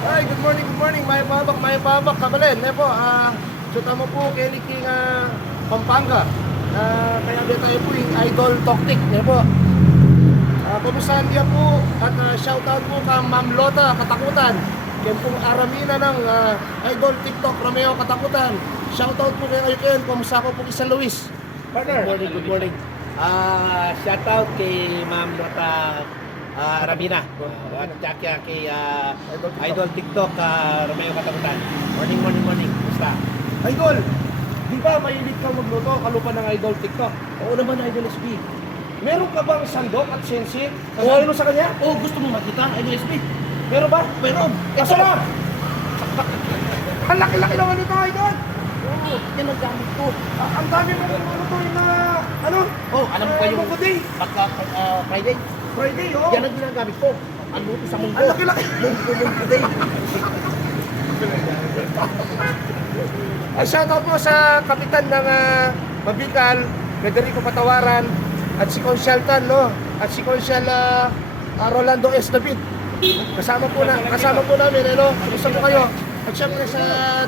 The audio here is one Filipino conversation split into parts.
Ay, good morning, may babak, kabalen. Po, suta mo po, Kelly King, Pampanga. Kaya di tayo po yung idol toktik, po. Kumustahan niya po, at shoutout po ka Ma'am Lota, Katakutan. Kaya pong Aramina ng idol TikTok, Romeo Katakutan. Shoutout po kayo Ken, kumusta ko po kay San Luis. Partner. Good morning. Shout out kay Ma'am Lota Rabina at saka kay Idol TikTok Romeo Katakutan. Morning. Basta. Idol, di ba mahilig kang magluto, kalupa ng idol TikTok? Oo naman, Idol SB. Meron ka bang sandok at sensi? Kaya ano sa kanya? Oo, gusto mo makita, Idol SB? Meron ba? Meron. Kaso lang! Ang laki-laki naman ito, idol! Oo, yan ang gamit ko. Ang dami mo kung ano to yung ano? Oh, alam mo ba yung Munggo Day? pagka Friday? Friday, oh! Yan ang ginagamit ko. Ang luto sa munggo. Ang laki-laki! Munggo Day. Shoutout po sa kapitan ng Mabikal, Federico Patawaran, at si Consyal Tan, no? At si Consyal Rolando S. David. Kasama po namin, ano? Kumusta po kayo? At syempre sa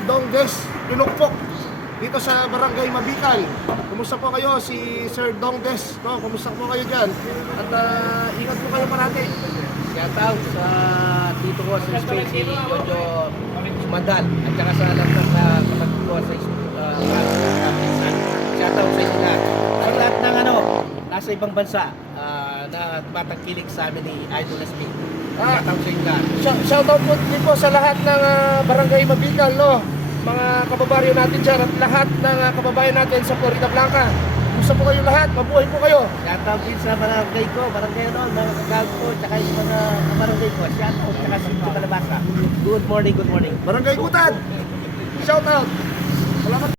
Dongdes, Pinukpok, dito sa Barangay Mabikal. Kumusta po kayo? Si Sir Dongdes, no? Kumusta po kayo dyan? At ingat po kayo parati. Shout out sa dito ko sa Spain si Jojo Madal at saka sa lahat ng kapatid ko sa pinsan. Shout out sa inyo lahat. Sa lahat ng nasa ibang bansa na tumatangkilik sa amin ni Idol SB. Shout out sa inyo lahat. Shoutout po din po sa lahat ng Barangay Mabikal, no? Mga kababayan natin dyan at lahat ng kababayan natin sa Florida Blanca. Gusto po kayo lahat, mabuhay po kayo. Shout out din sa barangay ko, barangay mga kagag ko, tsaka yung mga barangay ko. Shout out tsaka sa Kalabasa. Good morning. Barangay Gutan, shoutout. Salamat.